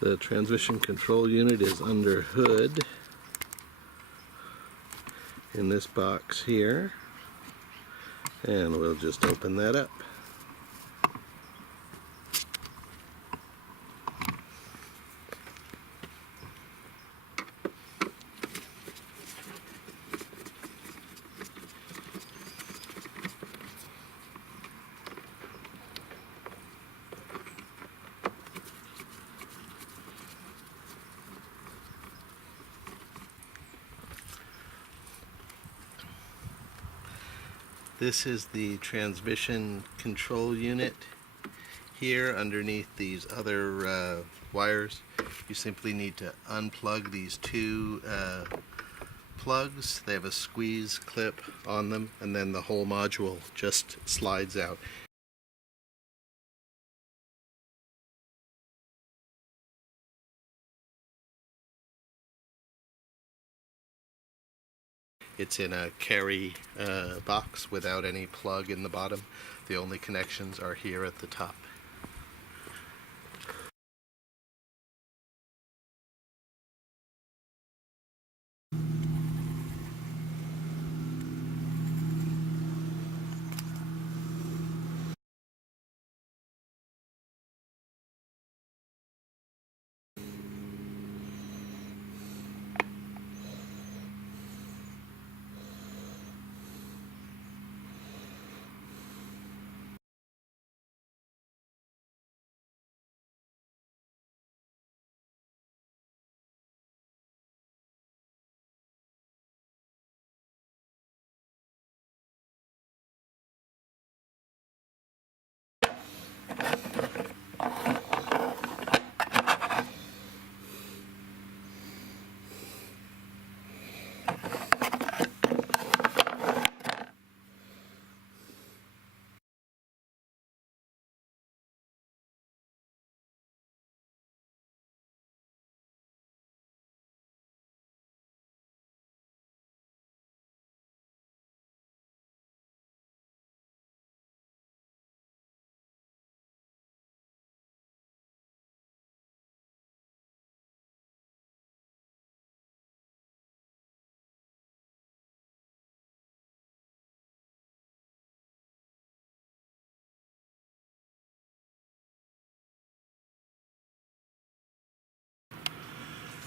The transmission control unit is under hood in this box here, and we'll just open that up. This is the transmission control unit. Here underneath these other wires, you simply need to unplug these two plugs. They have a squeeze clip on them, and then the whole module just slides out. It's in a carry box without any plug in the bottom. The only connections are here at the top.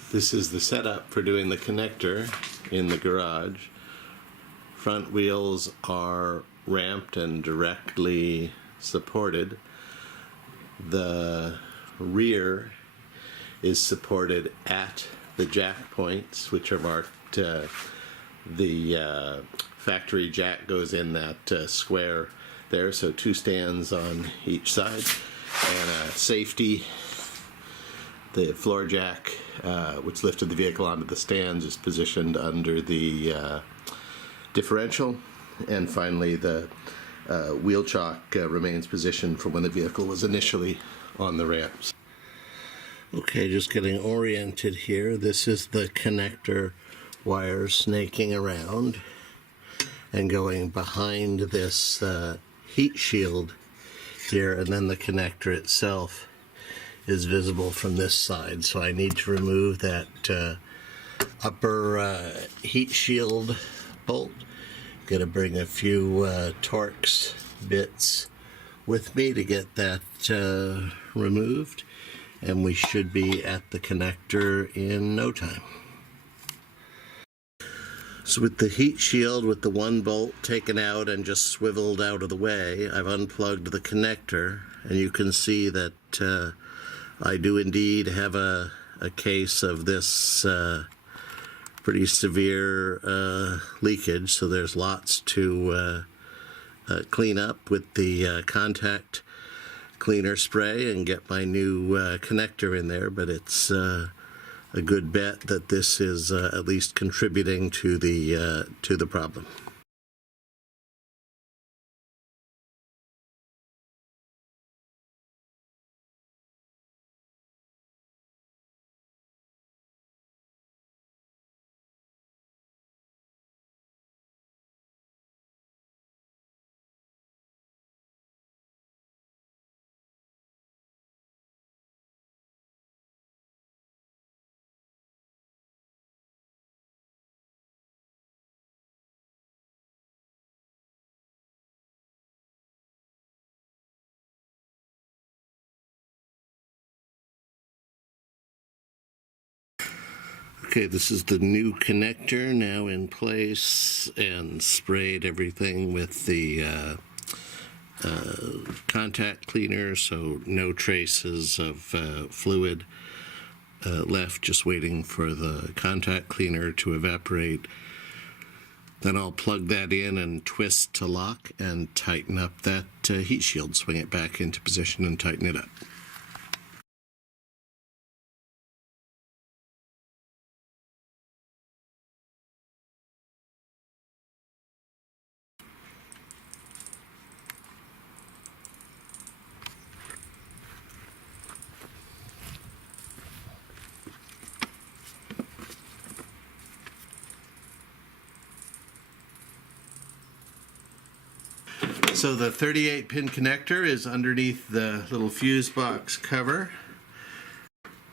This is the setup for doing the connector in the garage. Front wheels are ramped and directly supported. The rear is supported at the jack points, which are marked. The factory jack goes in that square there, so two stands on each side, and a safety. The floor jack, which lifted the vehicle onto the stands, is positioned under the differential, and finally the wheel chock remains positioned from when the vehicle was initially on the ramps. Okay, just getting oriented here. This is the connector wire snaking around and going behind this heat shield here, and then the connector itself is visible from this side. So I need to remove that upper heat shield bolt. Got to bring a few Torx bits with me to get that removed, and we should be at the connector in no time. So with the heat shield with the one bolt taken out and just swiveled out of the way, I've unplugged the connector, and you can see that I do indeed have a case of this pretty severe leakage, so there's lots to clean up with the contact cleaner spray and get my new connector in there, but it's a good bet that this is at least contributing to the problem. Okay, this is the new connector now in place, and sprayed everything with the contact cleaner, so no traces of fluid left, just waiting for the contact cleaner to evaporate. Then I'll plug that in and twist to lock and tighten up that heat shield, swing it back into position and tighten it up. So the 38-pin connector is underneath the little fuse box cover.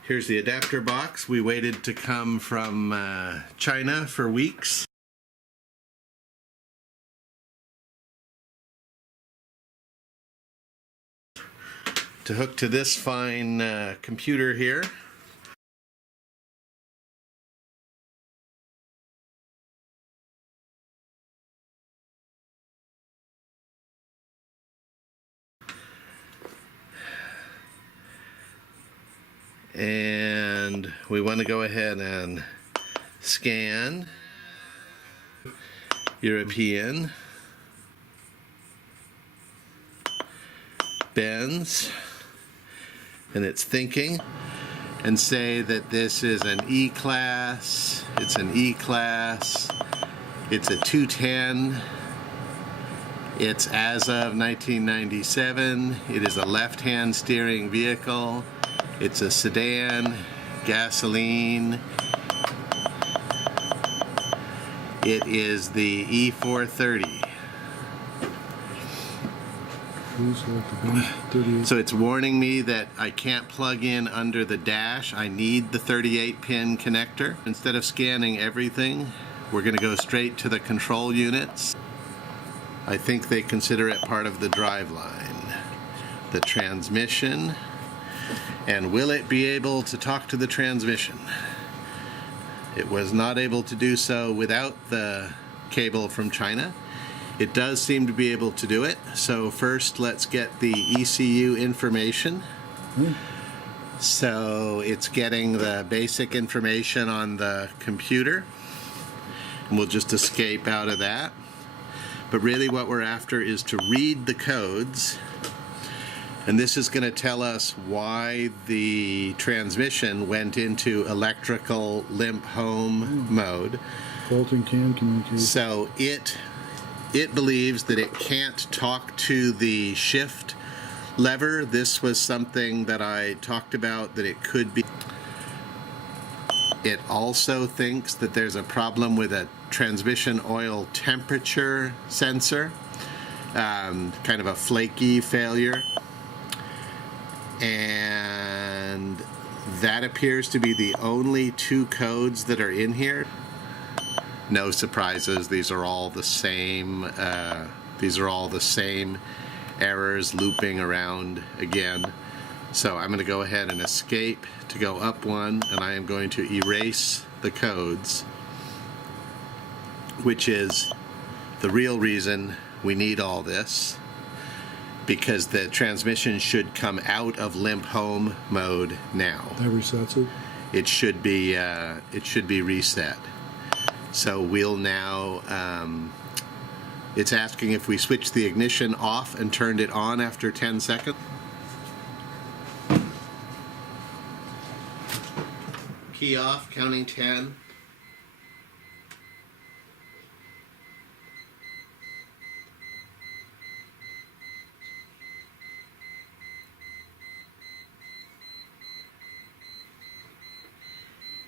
Here's the adapter box. We waited to come from China for weeks. To hook to this fine computer here. And we want to go ahead and scan European, Benz, and it's thinking, and say that this is an E-Class, it's an E-Class, it's a 210, it's as of 1997, it is a left-hand steering vehicle. It's a sedan, gasoline. It is the E430. So it's warning me that I can't plug in under the dash. I need the 38-pin connector. Instead of scanning everything, we're going to go straight to the control units. I think they consider it part of the driveline. The transmission. And will it be able to talk to the transmission? It was not able to do so without the cable from China. It does seem to be able to do it. So first let's get the ECU information. So it's getting the basic information on the computer. And we'll just escape out of that. But really what we're after is to read the codes. And this is going to tell us why the transmission went into electrical limp home mode. Fault in CAN communication. So it believes that it can't talk to the shift lever. This was something that I talked about that it could be. It also thinks that there's a problem with a transmission oil temperature sensor, kind of a flaky failure. And that appears to be the only two codes that are in here. No surprises, these are all the same. These are all the same errors looping around again. So I'm going to go ahead and escape to go up one, and I am going to erase the codes, which is the real reason we need all this. Because the transmission should come out of limp home mode now. That resets it? It should be reset. So we'll now, it's asking if we switch the ignition off and turned it on after 10 seconds. Key off, counting 10.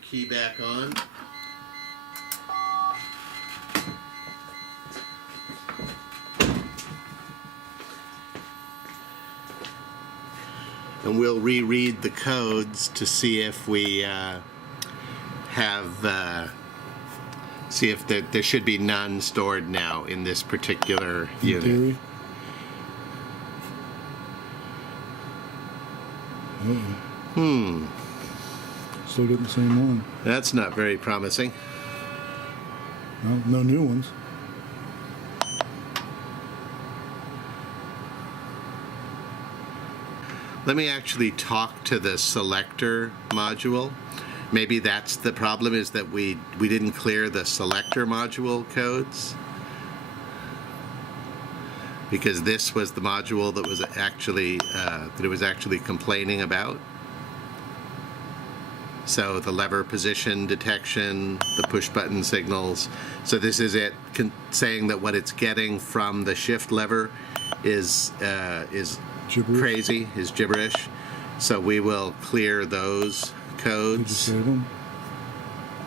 Key back on. And we'll reread the codes to see if we see if there should be none stored now in this particular unit. Theory? still getting the same one. That's not very promising. No, no new ones. Let me actually talk to the selector module. Maybe that's the problem, is that we didn't clear the selector module codes, because this was the module that was actually complaining about. So the lever position detection, the push button signals. So this is it saying that what it's getting from the shift lever is Gibberish. crazy, is gibberish. So we will clear those Did you codes. save them?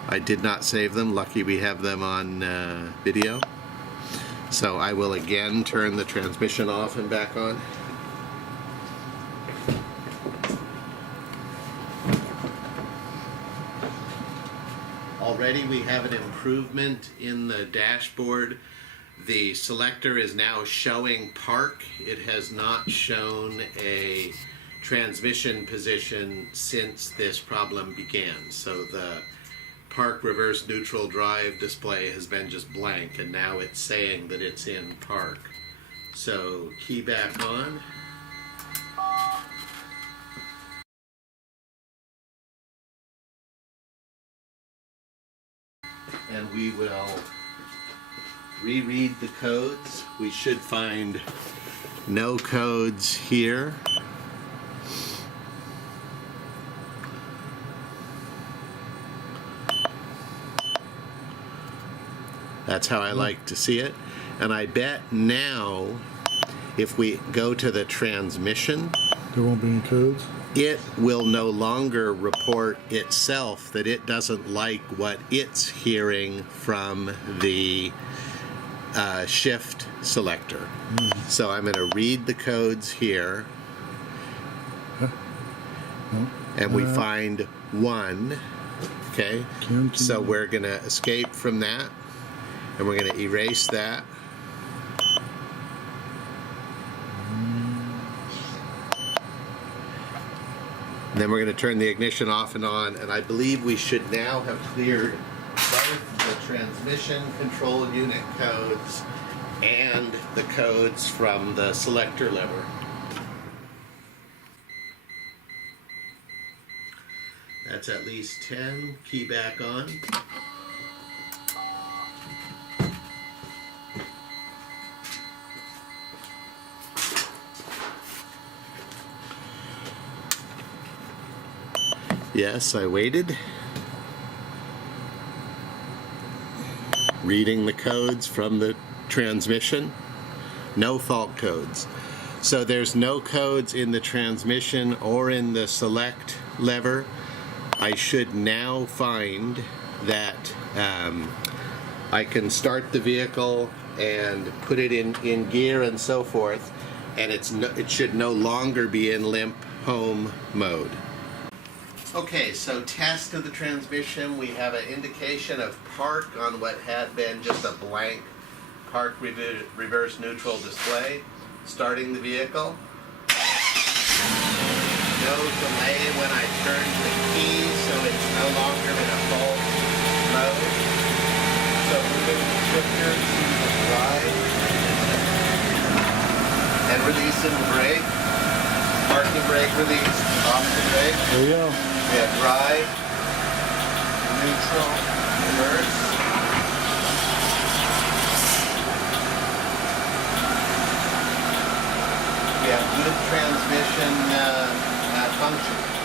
I did not save them. Lucky we have them on video. So I will again turn the transmission off and back on. Already we have an improvement in the dashboard. The selector is now showing park. It has not shown a transmission position since this problem began. So the park reverse neutral drive display has been just blank, and now it's saying that it's in park. So key back on. And we will reread the codes. We should find no codes here. That's how I like to see it. And I bet now, if we go to the transmission, There won't be any codes. it will no longer report itself that it doesn't like what it's hearing from the shift selector. So I'm going to read the codes here, No. and we find 1. Okay, Continue. so we're going to escape from that, and we're going to erase that. And then we're going to turn the ignition off and on, and I believe we should now have cleared both the transmission control unit codes and the codes from the selector lever. That's at least 10. Key back on. Yes, I waited. Reading the codes from the transmission. No fault codes. So there's no codes in the transmission or in the select lever. I should now find that I can start the vehicle and put it in gear and so forth, and it should no longer be in limp home mode. Okay, so test of the transmission. We have an indication of park on what had been just a blank park reverse neutral display. Starting the vehicle. No delay when I turn the key, so it's no longer in a fault mode. So moving the shifter to the drive and releasing the brake. Parking brake release, off the brake. There we go. We have drive, neutral, reverse. We have good transmission function.